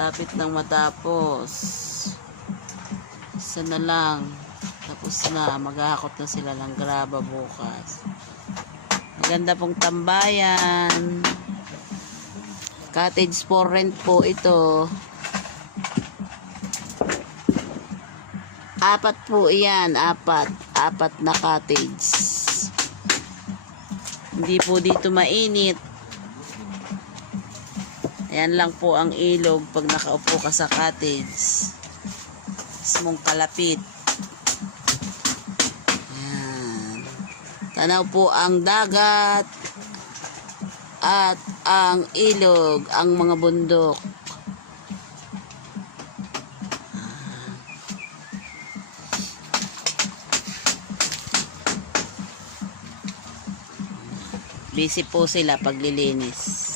Lapit nang matapos. Isa na lang. Tapos na. Maghahakot na sila ng graba bukas. Maganda pong tambayan. Cottage for rent po ito. 4 po iyan. 4 na cottage. Hindi po dito mainit. Ayan lang po ang ilog pag nakaupo ka sa cottage. Mismong kalapit. Ayan. Tanaw po ang dagat at ang ilog, ang mga bundok. Busy po sila paglilinis.